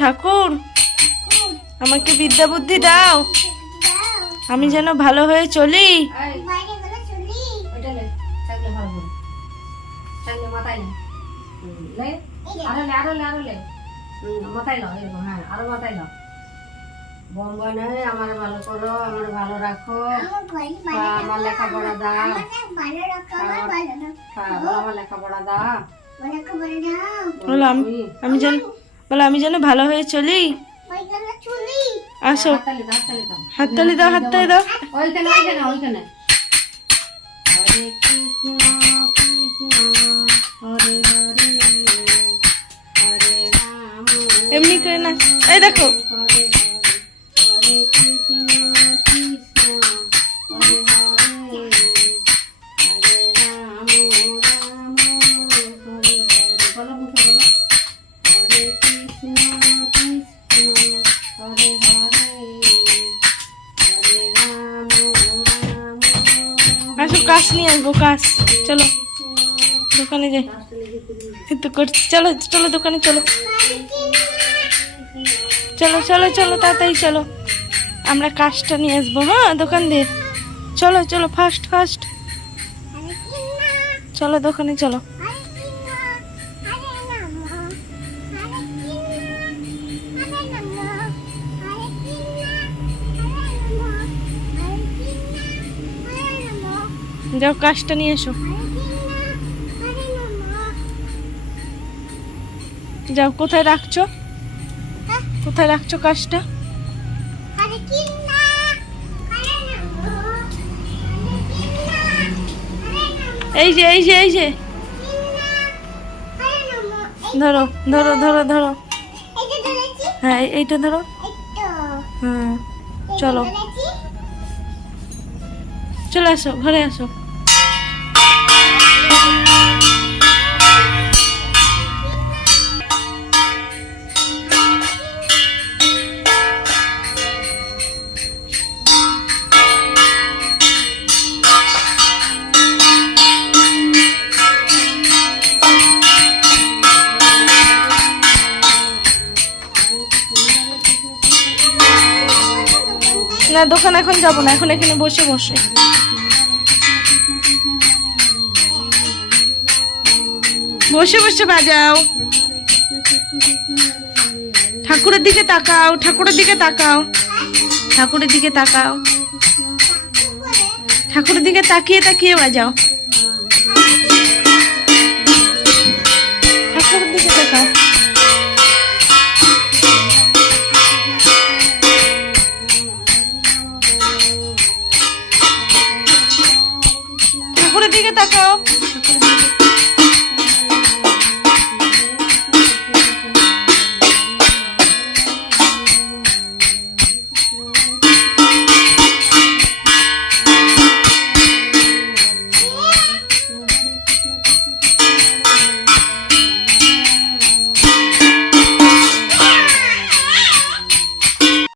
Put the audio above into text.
ঠাকুর আমাকে বিদ্যা বুদ্ধি দাও, আমি যেন ভালো হয়ে চলি। আমার ভালো করো, আমার ভালো রাখো, আমার লেখাপড়া দাও, আমার লেখাপড়া দাও। বলো আমি যেন ভালো হয়ে চলি। আসো, হাততালি দাও, হাততালি দাও। ওইখানে ওইখানে ওইখানে হরে কৃষ্ণ কৃষ্ণ হরে হরে হরে রাম এমনি করে না, এই দেখো। হরে হরে হরে কৃষ্ণ কৃষ্ণ হরে হরে হরে রাম রাম হরে হরে। বলো মুখে বলো, হরে কৃষ্ণ কৃষ্ণ হরে হরে হরে রাম রাম। আসো, কাজ নিয়ে আসবো, কাজ। চলো দোকানে যাই, কিন্তু চলো চলো দোকানে চলো, চলো চলো চলো তাড়াতাড়ি চলো, আমরা কাজটা নিয়ে আসবো। হ্যাঁ, দোকান দিয়ে চলো চলো, ফাস্ট ফাস্ট চলো, দোকানে চলো। যাও, কাজটা নিয়ে এসো, যাও। কোথায় রাখছো, কোথায় রাখছো কাজটা? এই যে এই যে এই যে, ধরো ধরো ধরো ধরো, হ্যাঁ এইটা ধরো। হ্যাঁ, চলো চলে আসো, ঘরে আসো। না, দোকান এখন যাবো না, এখন এখানে বসে বসে বসে বসে বাজাও। ঠাকুরের দিকে তাকাও, ঠাকুরের দিকে তাকাও, ঠাকুরের দিকে তাকাও, ঠাকুরের দিকে তাকিয়ে তাকিয়ে বাজাও। ঠাকুরের দিকে তাকাও। ঠাকুরের দিকে তাকাও।